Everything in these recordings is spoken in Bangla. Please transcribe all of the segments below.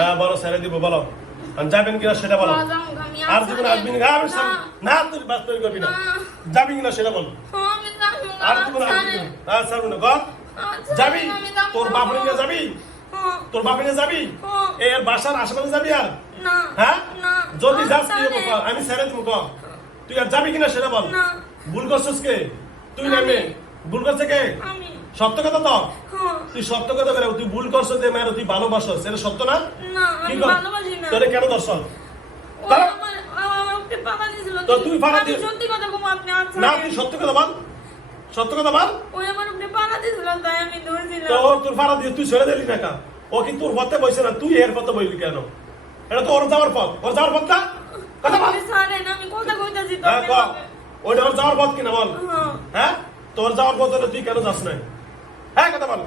হ্যাঁ বলো ছেড়ে দিব বলো। যাবেন কিনা সেটা বলো। আমি আর জীবন আসবি না। আমি তুই বাস তৈরি করবি না। যাবি কিনা সেটা বল। আমি যাব না আর জীবন হ্যাঁ ছাড়বি না কর যাবি? তোর বাপ নিয়ে যাবি? তোর বাপ নিয়ে যাবি? এই এর বাসার আশেপাশে যাবি আর? হ্যাঁ? যদি যাস কি। আমি ছেড়ে দিব তুই আর যাবি কিনা সেটা বল। ভুল করছিস কে? তুই নামে নেমে। ভুল করছে কে? আমি সত্য কথা তো? হ্যাঁ। তুই সত্য কথা বলে তুই ভুল করছ যে মেয়ের তুই ভালোবাসো সেটা সত্য না? কি তোরে কেন দর্শন? তো তুই আপনি আচ্ছা না তুই সত্য কথা বল। সত্য কথা বল। ওই আমার পাড়া তাই আমি ধরেছিলাম। ওর তোর ফাড়া দিয়ে তুই ছেড়ে দিলি না ও কি তোর পথে বসে না? তুই এর পথে বইলি কেন? এটা তো ওর যাওয়ার পথ। ওর যাওয়ার পথ না কথা বল। আপনি আমি কথা কইতাছি তো হ্যাঁ ওর যাওয়ার পথ কিনা বল। হ্যাঁ। হ্যাঁ? তোর যাওয়ার পথে তুই কেন যাস না হ্যাঁ কথা বল।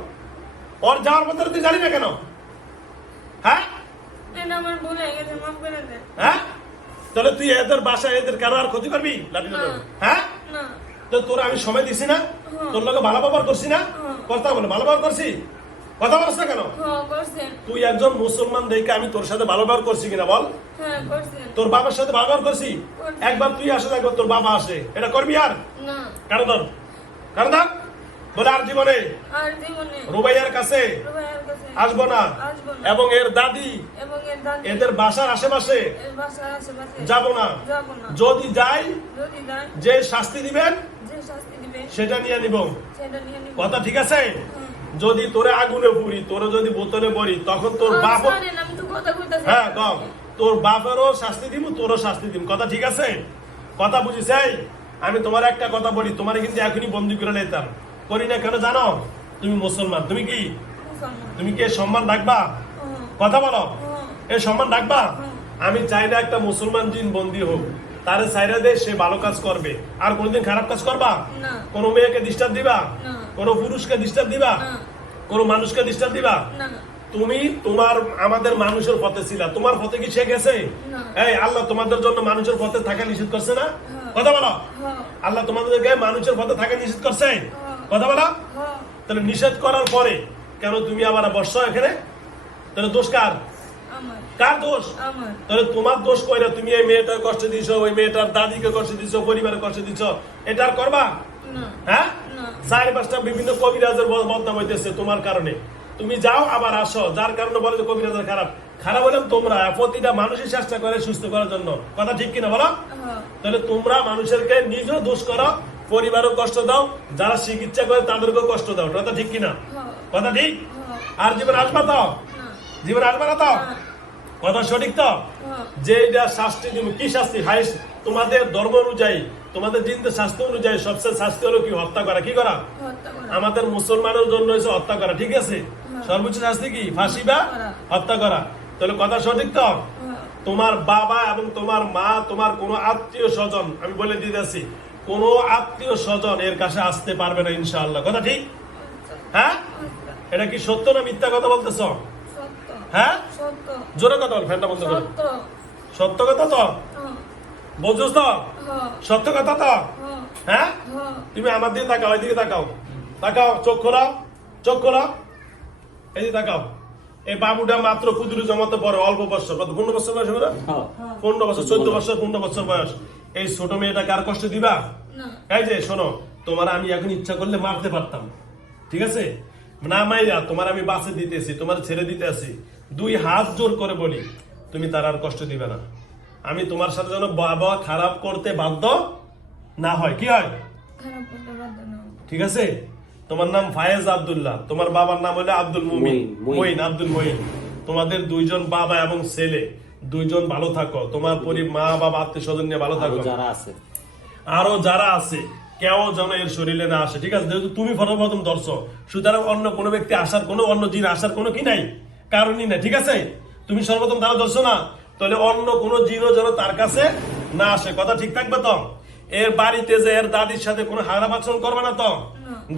ওর যাওয়ার পথে তুই জানি না কেন? হ্যাঁ? আমার ভুল হয়ে গেছে মাফ করে দেন। হ্যাঁ? তাহলে তুই এদের বাসায় এদের কারও আর ক্ষতি করবি? লাঠি হ্যাঁ? তো তোর আমি সময় দিছি না? হ্যাঁ। তোর লোকে ভালো ব্যবহার করছি না? হ্যাঁ। কথা বলে ভালো ব্যবহার করছি? কথা বলছ না কেন? হ্যাঁ তুই একজন মুসলমান দেখে আমি তোর সাথে ভালো ব্যবহার করছি কিনা বল? তোর বাবার সাথে ভালো ব্যবহার করছি। একবার তুই আসে একবার তোর বাবা আসে। এটা করবি আর? না। কারণ ধর কারণ ধর। বলে আর জীবনে? রুবাইয়ার কাছে? আসব না। এবং এর দাদি? এদের বাসার আশেপাশে? যাব না। যদি যাই যে শাস্তি দিবেন সেটা নিয়ে নিব। কথা ঠিক আছে? যদি তোরে আগুনে পুরি তোরে যদি বোতলে পড়ি তখন তোর বাপ হ্যাঁ কম। তোর বাপেরও শাস্তি দিব তোরও শাস্তি দিব কথা ঠিক আছে? কথা বুঝিস আমি তোমার একটা কথা বলি তোমার কিন্তু এখনই বন্দি করে নিতাম করি না কেন জানো? তুমি মুসলমান। তুমি কি? তুমি কি সম্মান রাখবা? হ্যাঁ, কথা বলো। হ্যাঁ, এর সম্মান রাখবা? আমি চাই না একটা মুসলমান জিন বন্দি হোক। তারে সাইরা দে সে ভালো কাজ করবে। আর কোনোদিন খারাপ কাজ করবা? কোনো মেয়েকে ডিস্টার্ব দিবা। কোনো পুরুষকে ডিস্টার্ব দিবা? কোনো মানুষকে ডিস্টার্ব দিবা? তুমি তোমার আমাদের মানুষের পথে ছিলা। তোমার পথে কি সে গেছে? এই আল্লাহ তোমাদের জন্য মানুষের পথে থাকা নিষেধ করছে না? হ্যাঁ। কথা বলো। হ্যাঁ, আল্লাহ তোমাদেরকে মানুষের পথে থাকা নিষেধ করছে? কথা বলো। হ্যাঁ, তাহলে নিষেধ করার পরে কেন তুমি আবার বসছো এখানে? তাহলে দোষ কার? কার দোষ? তাহলে তোমার দোষ কইরা তুমি এই মেয়েটার কষ্ট দিছো ওই মেয়েটার দাদিকে কষ্ট দিছো কষ্ট দিছো এটা আর করবা? হ্যাঁ। চার পাঁচটা বিভিন্ন কবিরাজের বদনাম হইতেছে তোমার কারণে। তুমি যাও আবার আসো যার কারণে বলে যে কবিরাজের খারাপ। খারাপ হলেন তোমরা প্রতিটা মানুষই চেষ্টা করে সুস্থ করার জন্য। কথা ঠিক কিনা বলো? হ্যাঁ, তাহলে তোমরা মানুষেরকে নিজেও দোষ করো পরিবারও কষ্ট দাও যারা চিকিৎসা করে তাদেরকেও কষ্ট দাও। কথা ঠিক কিনা? কথা ঠিক? আর জীবন আসবা তো? জীবন আসবা না তো? কথা সঠিক তো? যে এটা শাস্তি দিব কি শাস্তি? হাইস্ট তোমাদের ধর্ম অনুযায়ী তোমাদের জিন্দের শাস্তি অনুযায়ী সবচেয়ে শাস্তি হলো কি? হত্যা করা। কি করা? আমাদের মুসলমানের জন্য হচ্ছে হত্যা করা। ঠিক আছে? সর্বোচ্চ শাস্তি কি? ফাঁসি বা হত্যা করা। তাহলে কথা সঠিক তো? তোমার বাবা এবং তোমার মা তোমার কোনো আত্মীয় স্বজন আমি বলে দিতেছি কোনো আত্মীয় স্বজন এর কাছে আসতে পারবে না ইনশাআল্লাহ। কথা ঠিক? হ্যাঁ? এটা কি সত্য না মিথ্যা কথা বলতেছ? হ্যাঁ? জোরে কথা বল ফ্যানটা বন্ধ করো। সত্য কথা তো? হ্যাঁ, বুঝছিস তো? হ্যাঁ, সত্য কথা তো? হ্যাঁ, হ্যাঁ হ্যাঁ, তুমি আমার দিকে তাকাও এদিকে তাকাও। তাকাও চোখ খোলাও চোখ খোলাও। এদিকে তাকাও। এই বাবুটা মাত্র কুদুরি জমাতে পরে অল্প বছর কত পনেরো বছর বয়স না? পনেরো বছর চোদ্দ বছর পনেরো বছর বয়স। এই ছোট মেয়েটা কার কষ্ট দিবা? এই যে শোনো তোমার আমি এখন ইচ্ছা করলে মারতে পারতাম। ঠিক আছে? না মাইরা তোমার আমি বাসে দিতেছি তোমার ছেড়ে দিতে আসি দুই হাত জোর করে বলি তুমি তার আর কষ্ট দিবে না। আমি তোমার সাথে যেন বাবা খারাপ করতে বাধ্য না হয় কি হয়? খারাপ করতে বাধ্য না ঠিক আছে? তোমার নাম ফায়েজ আব্দুল্লাহ তোমার বাবার নাম হলো আব্দুল মুমিন। মঈন আব্দুল মঈন তোমাদের দুইজন বাবা এবং ছেলে। দুইজন ভালো থাকো। তোমার পরি মা বাবা আত্মীয় স্বজন নিয়ে ভালো থাকো। যারা আছে। আরও যারা আছে কেউ যেন এর শরীরে না আসে। ঠিক আছে? যেহেতু তুমি সর্বপ্রথম দর্শক সুতরাং অন্য কোনো ব্যক্তি আসার কোনো অন্য জিন আসার কোনো কি নাই? কারণই নাই ঠিক আছে? তুমি সর্বপ্রথম তারা দর্শ না তাহলে অন্য কোনো জিনও যেন তার কাছে না আসে। কথা ঠিক থাকবে তো? এর বাড়িতে যে এর দাদির সাথে কোনো হারাপ আচরণ করবে না তো?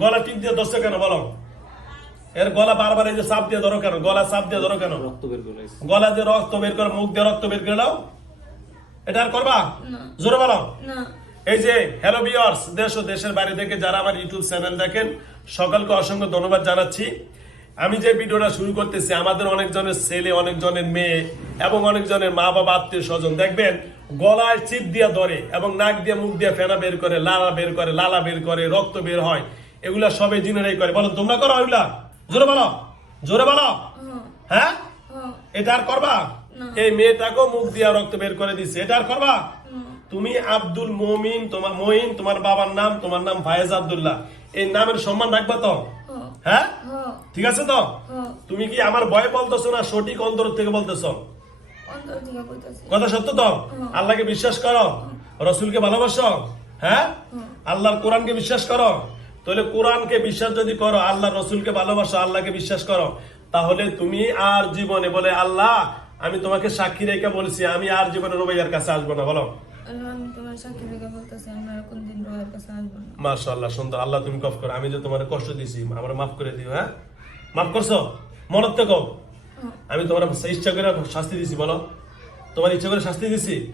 গলা টিপ দিয়ে ধরছে কেন বলো? এর গলা বারবার এই যে চাপ দিয়ে ধরো কেন? গলা চাপ দিয়ে ধরো কেন? রক্ত বের করে গলা দিয়ে রক্ত বের করে মুখ দিয়ে রক্ত বের করে দাও এটা আর করবা? জোরে বলো। এই যে হ্যালো ভিউয়ার্স দেশ ও দেশের বাইরে থেকে যারা আমার ইউটিউব চ্যানেল দেখেন সকলকে অসংখ্য ধন্যবাদ জানাচ্ছি। আমি যে ভিডিওটা শুরু করতেছি আমাদের অনেকজনের ছেলে অনেকজনের মেয়ে এবং অনেকজনের মা বাবা আত্মীয় স্বজন দেখবেন গলায় চিপ দিয়া ধরে এবং নাক দিয়ে মুখ দিয়ে ফেনা বের করে লালা বের করে লালা বের করে রক্ত বের হয়। এগুলা সবে জিনেরাই করে। বলো তোমরা করো এগুলা? জোরে বলো। জোরে বলো। হ্যাঁ? এটা আর করবা? এই মেয়েটাকেও মুখ দিয়া রক্ত বের করে দিছে। এটা আর করবা? তুমি আব্দুল মমিন তোমার মহিন তোমার বাবার নাম তোমার নাম ফায়েজ আব্দুল্লাহ। এই নামের সম্মান রাখবা তো? হ্যাঁ? ঠিক আছে তো? তুমি কি আমার ভয় বলতেছো না সঠিক অন্তর থেকে বলতেছো? অন্তর থেকে বলতেছি। কথা সত্য তো? আল্লাহকে বিশ্বাস করো? রসুলকে ভালোবাসো? হ্যাঁ? আল্লাহর কোরআনকে বিশ্বাস করো? তাহলে কোরআনকে বিশ্বাস যদি করো আল্লাহ রসুলকে ভালোবাসো আল্লাহকে বিশ্বাস করো তাহলে তুমি আর জীবনে বলে আল্লাহ আমি তোমাকে সাক্ষী রেখে বলছি আমি আর জীবনে রোবাইয়ার কাছে আসব না। বলো। মাশাআল্লাহ সুন্দর। আল্লাহ তুমি কফ করো। আমি যে তোমার কষ্ট দিছি আমার মাফ করে দিও হ্যাঁ? মাফ করছ? মনত থেকে আমি তোমার ইচ্ছা করে শাস্তি দিছি বলো। তোমার ইচ্ছা করে শাস্তি দিছি?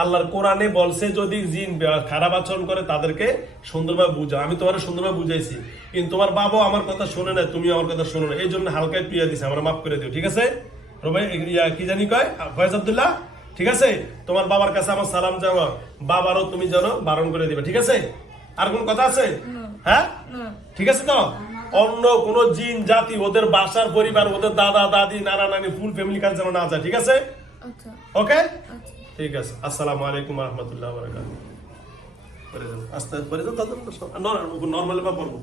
আল্লাহর কোরআনে বলছে যদি জিন খারাপ আচরণ করে তাদেরকে সুন্দরভাবে বুঝাও। আমি তোমার সুন্দরভাবে বুঝাইছি কিন্তু তোমার বাবা আমার কথা শুনে না তুমি আমার কথা শোনো না। এই জন্য হালকা পিয়া দিছে আমার মাফ করে দিও ঠিক আছে? রবাই কি জানি কয়? ফয়েজ আব্দুল্লাহ? ঠিক আছে? তোমার বাবার কাছে আমার সালাম যাওয়া বাবারও তুমি জানো বারণ করে দিবে ঠিক আছে? আর কোন কথা আছে? হ্যাঁ? ঠিক আছে তো? অন্য কোন জিন জাতি ওদের বাসার পরিবার ওদের দাদা দাদি নানা নানি ফুল ফ্যামিলি কাছে যেন না যায় ঠিক আছে? ওকে আচ্ছা ঠিক আছে আসসালামু আলাইকুম রহমতুল্লাহ বরকাত পরে যান আস্তে পরে যান তাদের নর্মাল বা পড়ব।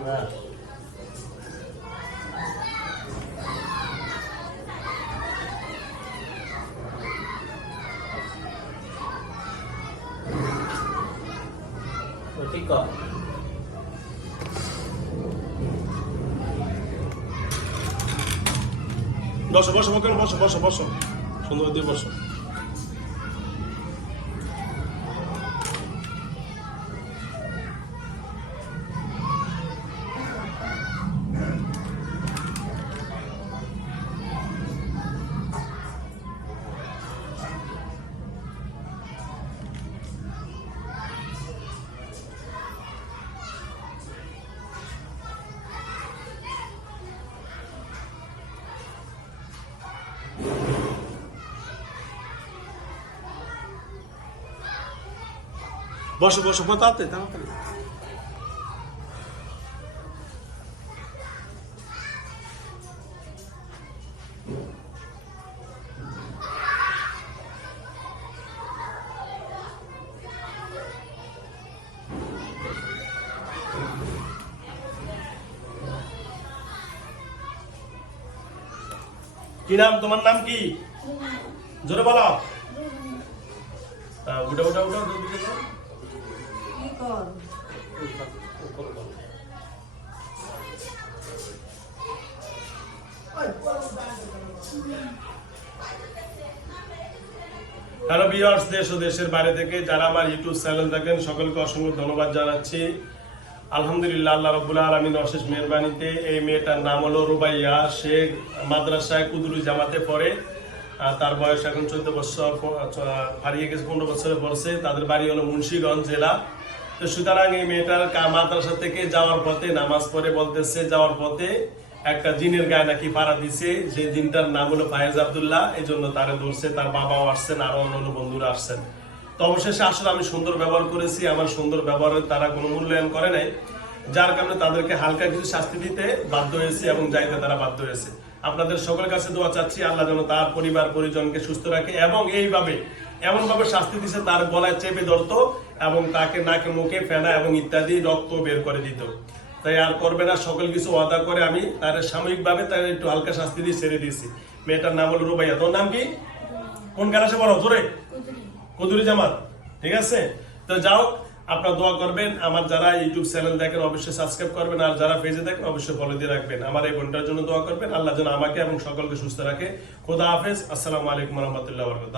হ্যাঁ ঠিক কর বসো বসো ওখানে বসো বসো বসো সুন্দর দিয়ে বসো বসো বসো তাড়াতাড়ি তাড়াতাড়ি। কি নাম তোমার নাম কি? জোরে বলো। উঠা উঠা উঠা কর। হ্যালো বিয়ার্স দেশ ও দেশের বাইরে থেকে যারা আমার ইউটিউব চ্যানেল দেখেন, সকলকে অসংখ্য ধন্যবাদ জানাচ্ছি। আলহামদুলিল্লাহ, আল্লাহ আলমিন অশেষ মেহরবানিতে এই মেয়েটার নাম হলো রুবাইয়া। সে মাদ্রাসায় কুদুরু জামাতে পড়ে তার বয়স এখন চোদ্দ বছর হারিয়ে গেছে, পনেরো বছরে পড়ছে। তাদের বাড়ি হলো মুন্সিগঞ্জ জেলা। তো সুতরাং এই মেয়েটার মাদ্রাসা থেকে যাওয়ার পথে, নামাজ পড়ে বলতেছে, যাওয়ার পথে একটা জিনের গায়ে নাকি পাড়া দিছে। যে জিনটার নাম হলো ফায়েজ আব্দুল্লাহ এই জন্য তারে ধরছে, তার বাবাও আসছেন আরও অন্যান্য বন্ধুরা আসছেন। তো অবশেষে আসলে আমি সুন্দর ব্যবহার করেছি, আমার সুন্দর ব্যবহারের তারা কোনো মূল্যায়ন করে নাই। যার কারণে তাদেরকে হালকা কিছু শাস্তি দিতে বাধ্য হয়েছে এবং যাইতে তারা বাধ্য হয়েছে। আপনাদের সকলের কাছে দোয়া চাচ্ছি, আল্লাহ যেন তার পরিবার পরিজনকে সুস্থ রাখে এবং এইভাবে এমন ভাবে শাস্তি দিছে, তার গলায় চেপে ধরতো এবং তাকে নাকে, মুখে ফেনা এবং ইত্যাদি রক্ত বের করে দিত। তাই আর করবে না, সকল কিছু ওয়াদা করে আমি তার সাময়িকভাবে তার একটু হালকা শাস্তি দিয়ে ছেড়ে দিয়েছি। মেয়েটার নাম হলো রুবাইয়া। তোর নাম কি? কোন ক্লাসে পড়ো? তোরে কুদুরি জামাত। ঠিক আছে? তো যাও, আপনারা দোয়া করবেন। আমার যারা ইউটিউব চ্যানেল দেখেন, অবশ্যই সাবস্ক্রাইব করবেন। আর যারা পেজে দেখেন, অবশ্যই ফলো দিয়ে রাখবেন। আমার এই বোনটার জন্য দোয়া করবেন। আল্লাহ যেন আমাকে এবং সকলকে সুস্থ রাখে। খোদা হাফেজ। আসসালামু আলাইকুম রহমতুল্লাহ বরকত